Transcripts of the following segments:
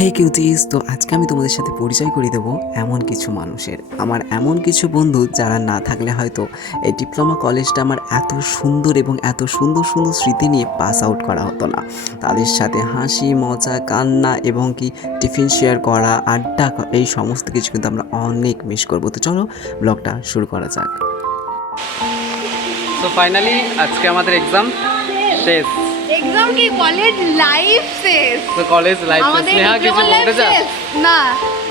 হে cuties, তো আজকে আমি তোমাদের সাথে পরিচয় করিয়ে দেবো এমন কিছু মানুষের, আমার এমন কিছু বন্ধু যারা না থাকলে হয়তো এই ডিপ্লোমা কলেজটা আমার এত সুন্দর এবং এত সুন্দর সুন্দর স্মৃতি নিয়ে পাস আউট করা হতো না। তাদের সাথে হাসি মজা কান্না এবং কি টিফিন শেয়ার করা আড্ডা এই সমস্ত কিছু কিন্তু আমরা অনেক মিস করবো। তো চলো ব্লগটা শুরু করা যাক। তো ফাইনালি আজকে আমাদের এক্সাম শেষ। এক্সাম কি কলেজ লাইফ শেষ? তো কলেজ লাইফ শেষ। আমাদের স্নেহা কিছু ডিপ্লোমা বলতে চাও? শেষ না,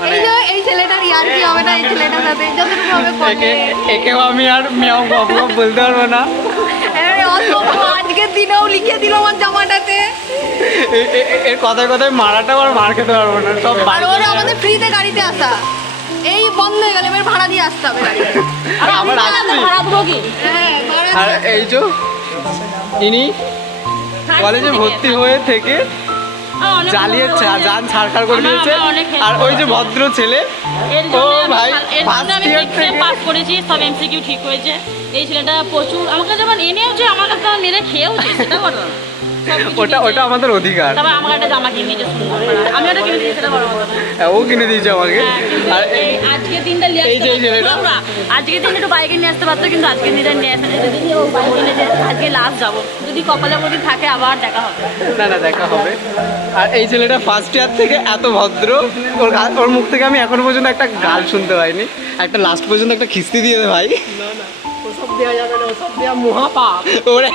মানে- এই যে এই ছেলেটার ইয়ার কি হবে না, এই ছেলেটার সাথে যতটুকু হবে একে কলেজ একেও আমি আর মিয়াও বাবু বলতে পারবো না। আজকের দিনেও লিখে দিল আমার জামাটাতে। এর কথায় কথায় মারাটাও আর মার খেতে পারবো না, সব আর বাড়ি ওরা আমাদের ফ্রিতে গাড়িতে আসা, এই বন্ধ হয়ে গেলে এবার ভাড়া দিয়ে আসতে হবে গাড়ি। আমার আসছি। ভাড়া দেবো কি? হ্যাঁ ভাড়া আর এই যে ইনি কলেজে ভর্তি হয়ে থেকে জ্বালিয়ে যান ছাড়খাড় করে দিয়েছে। আর ওই যে ভদ্র ছেলে, ও ভাই ফার্স্ট ইয়ার থেকে পাস করেছি, সব এমসিকিউ ঠিক হয়েছে। এই ছেলেটা প্রচুর আমাকে যেমন এনেওছে, আমার কাছে আমার মেরে খেয়েওছে, সেটা বলো। ওটা আমাদের অধিকার। তারপর আমাকে একটা জামা কিনে দিয়েছে সুন্দর, আমি ওটা কিনে দিয়েছি, সেটা বড় কথা না। ও কিনে দিয়েছে আমাকে। আর এই আজকের দিনটা নিয়ে এই যে এই ছেলেটা। আজকের দিনটা একটু বাইকে নিয়ে আসতে পারতো, কিন্তু আজকের দিনটা নিয়ে আসে না। যদি ও বাইকে নিয়ে যায়, আজকে লাস্ট যাবো, যদি কপালে যদি থাকে আবার দেখা হবে। না দেখা হবে। আর এই ছেলেটা ফার্স্ট ইয়ার থেকে এত ভদ্র, ওর মুখ থেকে আমি এখনো পর্যন্ত একটা গাল শুনতে পাইনি। একটা লাস্ট পর্যন্ত একটা খিস্তি দিয়ে দে ভাই। ওসব দেওয়া যাবে না, ওসব দেওয়া মহাপাপ ওরে।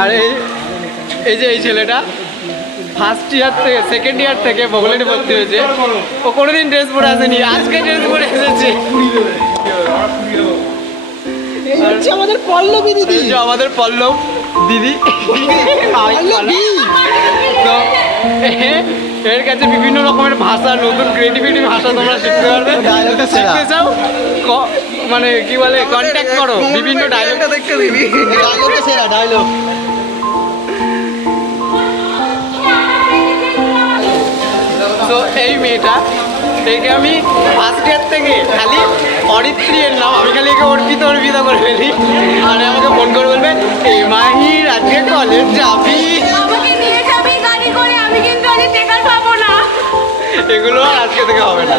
আর এই যে এই ছেলেটা ফার্স্ট ইয়ার থেকে সেকেন্ড ইয়ার থেকে বগলেটে ভর্তি হয়েছে। ও কোনোদিন ড্রেস পরে আসেনি, আজকে ড্রেস পরে এসেছে। আমাদের পল্লবী দিদি, আমাদের পল্লব দিদি। তো এর কাছে বিভিন্ন রকমের ভাষা, নতুন ক্রিয়েটিভিটি ভাষা তোমরা শিখতে পারবে। শিখতে চাও মানে কি বলে কন্ট্যাক্ট করো, বিভিন্ন ডায়লগটা দেখতে দিবি। ডায়লগ তো এই মেয়েটা, একে আমি ফার্স্ট ইয়ার থেকে খালি অরিত্রী এর নাম, আমি খালি একে অর্পিতা করে ফেলি। আর আমাকে ফোন করে বলবে এই মাহির আজকে কলেজ যাবি, আমাকে নিয়ে যাবি গাড়ি করে, আমি কিন্তু আজ টেকার পাবো না। এগুলো আর আজকে থেকে হবে না।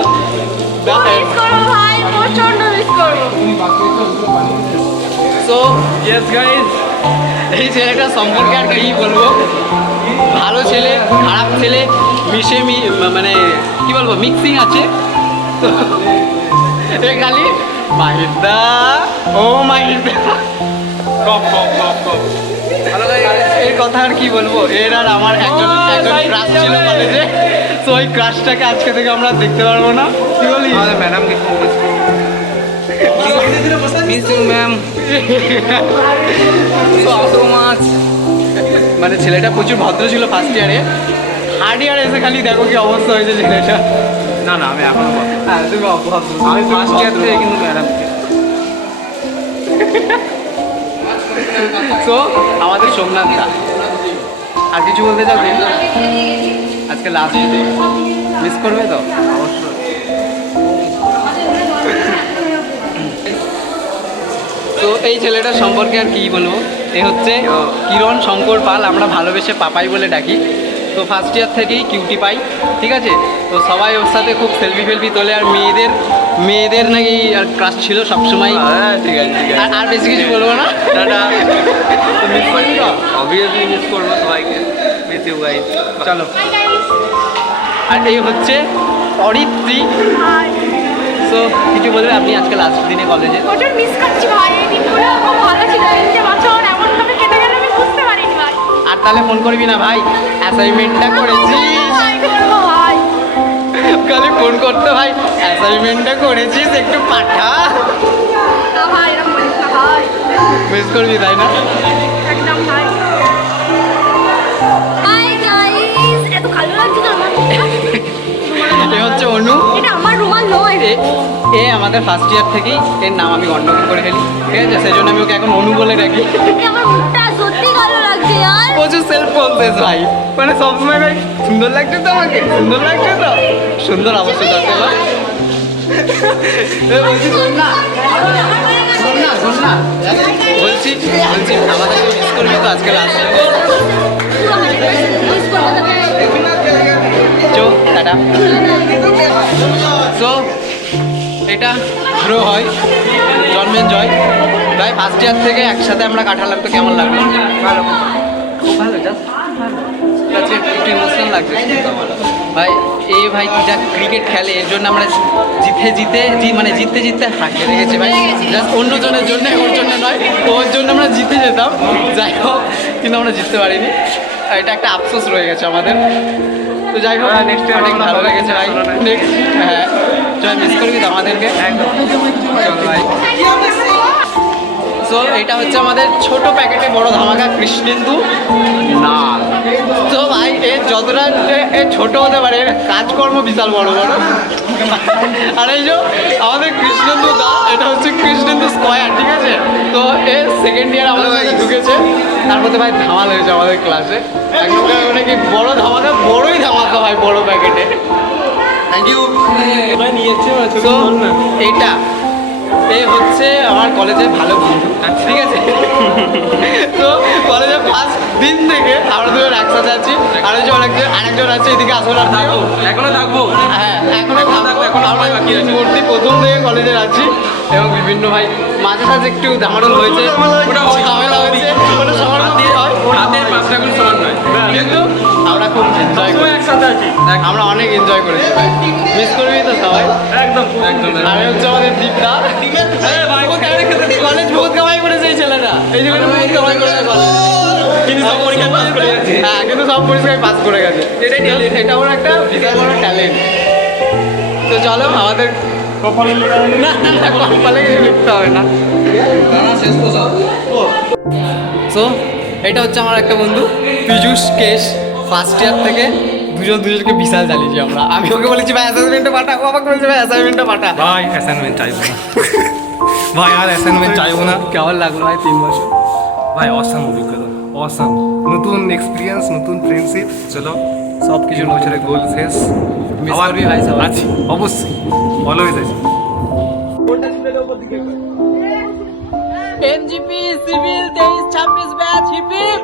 মিস করবো ভাই, প্রচন্ড মিস করবো। সো ইয়েস গাইজ, এই ছেলেটা সম্পর্কে আর কি বলবো। ভালো ছেলে খারাপ ছেলে মিশে মানে কি বলবো মিক্সিং আছে। তো এ খালি মাহিরদা, ও মাহিরদা এর কথা আর কি বলবো। এর আর আমার একজন ক্রাশ ছিল কলেজে, তো ওই ক্রাশটাকে আজকে থেকে আমরা দেখতে পারবো না। কি বলি ম্যাডাম মানে ছেলেটা প্রচুর ভদ্র ছিল ফার্স্ট ইয়ারে, থার্ড ইয়ারে এসে খালি দেখো কি অবস্থা হয়েছে ছেলেটা। না আমি এখনো হ্যাঁ তুমি অভদ্র, আমি ফার্স্ট ইয়ার থেকে কিন্তু ম্যাডাম। তো আমাদের সোমনাথটা আর কিছু বলতে চাও? আজকে লাস্ট ডে, মিস করবে তো অবশ্যই। তো এই ছেলেটার সম্পর্কে আর কি বলবো। এ হচ্ছে কিরণ শঙ্কর পাল, আমরা ভালোবেসে পাপাই বলে ডাকি। তো ফার্স্ট ইয়ার থেকেই কিউটি পাই, ঠিক আছে। তো সবাই ওর সাথে খুব সেলফি তোলে। আর মেয়েদের নাকি আর ক্রাশ ছিল সবসময়। ঠিক আছে আর বেশি কিছু বলবো না। মিস করি তো, অবভিয়াসলি মিস করবো সবাইকে। মিস ইউ গাইস, চলো। আর এই হচ্ছে অরিত্রী। সো কিছু বলবে আপনি আজকে লাস্ট দিনে কলেজে? প্রচুর মিস করছি ভাই, এই দিনগুলো খুব ভালো ছিল। এই যে বছর এমন ভাবে কেটে গেল আমি বুঝতে পারিনি ভাই। আর তাহলে ফোন করবি না ভাই, অ্যাসাইনমেন্টটা করেছিস? ভাই খালি ফোন করতে ভাই, অ্যাসাইনমেন্টটা করেছিস একটু পাঠা। না ভাই, এরকম বলিস না ভাই, মিস করবি তাই না? একদম ভাই। হাই গাইস, এত ভালো লাগছে না আমার। এ হচ্ছে অনু, এটা আমার রুমাল নয়। এ আমাদের ফার্স্ট ইয়ার থেকেই এর নাম আমি গন্ডগোল করে ফেলি, ঠিক আছে। সেই জন্য আমি ওকে এখন অনু বলে ডাকি। আমার মুখটা সত্যি ভালো লাগছে यार। প্রচুর সেলফ কনসিয়াস ভাই, মানে সবসময় ভাই সুন্দর লাগছে তো, আমাকে সুন্দর লাগছে তো, সুন্দর অবশ্যই লাগছে ভাই। বলছি শোন না বলছি আমাদের মিস করবি তো আজকে লাস্ট। টাটা। সো এটা গ্রো হয় জন্মেঞ্জয় ভাই ফার্স্ট ইয়ার থেকে একসাথে আমরা কাটালাম, তো কেমন লাগলো? ভালো, খুব ভালো, জাস্ট ভালো। আজকে একটু ইমোশনাল লাগছে শুনতে আমার। ভাই এই ভাই যা ক্রিকেট খেলে এর জন্য আমরা জিততে জিততে হেরে গেছি ভাই, জাস্ট অন্যজনের জন্য, ওর জন্য নয়, ওর জন্য আমরা জিতে যেতাম, যাই হোক কিন্তু আমরা জিততে পারিনি। এটা একটা আফসোস রয়ে গেছে আমাদের। তো যাই হোক নেক্সট অনেক ভালো লেগেছে ভাই। নেক্সট হ্যাঁ চল মিস করবি তো আমাদেরকে একদম। চল ভাই। সো এটা হচ্ছে আমাদের ছোট প্যাকেটে বড় ধামাকা কৃষ্ণেন্দু না। তো ভাই এর যতটা এ ছোট হতে পারে এর কাজকর্ম বিশাল বড় বড়। আর এই যে আমাদের কৃষ্ণেন্দু দা, এটা হচ্ছে কৃষ্ণেন্দু স্কোয়ার, ঠিক আছে? তো এর সেকেন্ড ইয়ার আমাদের কাছে ঢুকেছে, তার মধ্যে ভাই ধামাল হয়েছে আমাদের ক্লাসে একদম, মানে কি বড় ধামাকা, বড়ই ধামাকা ভাই বড় প্যাকেটে। Thank you. তো এইটা এই হচ্ছে আমার কলেজের ভালো বন্ধু, ঠিক আছে? তো কলেজের ফার্স্ট দিন থেকে আমরা দুজন একসাথে আছি, আরেকজন আছে এদিকে আসলে আর থাকবো, এখনো থাকবো। হ্যাঁ এখনো থাকবো, এখন আমরা ভর্তি প্রথম থেকে কলেজে আছি এবং বিভিন্ন ভাই মাঝে সাঝে একটু ঝামেলা হয়েছে, ঝামেলা হয়েছে, ওটা সবার মধ্যেই হয়, হাতের পাঁচটাগুলো সমান নয়, কিন্তু আমরা খুব এনজয় করি, একসাথে আছি। আমরা অনেক এনজয় করেছি ভাই। মিস করবি তো সবাই? একদম একদম। আমি হচ্ছে আমাদের দীপদা, কলেজ বহুত কামাই করেছে এই ছেলেটা, এই ছেলেটা বহুত কামাই করেছে কলেজ, কিন্তু সব পরীক্ষা পাস করে গেছে। হ্যাঁ কিন্তু সব পরীক্ষায় পাস করে গেছে, এটা ওর একটা বিশাল বড় ট্যালেন্ট। তো চলো আমাদের কপালে না কপালে কিছু লিখতে হবে না। সো এটা হচ্ছে আমার একটা বন্ধু পীযূষ কেশ, ফার্স্ট ইয়ার থেকে দুজনকে বিশাল জ্বালিয়েছি আমরা। আমি ওকে বলেছি ভাই অ্যাসাইনমেন্টটা পাঠা, ও আমাকে বলছে ভাই অ্যাসাইনমেন্টটা পাঠা। ভাই অ্যাসাইনমেন্ট চাইবো না, ভাই আর অ্যাসাইনমেন্ট চাইবো না। কেমন লাগলো ভাই 3 বছর? ভাই অসাম অভিজ্ঞতা, অসাম, নতুন এক্সপিরিয়েন্স, নতুন ফ্রেন্ডশিপ। চলো সব কিছু বছরের গোল শেষ, Miss আবার করবি ভাই সবাই? আছি অবশ্যই, অলওয়েজ আছি। NJP civil 23-26 batch hip hip.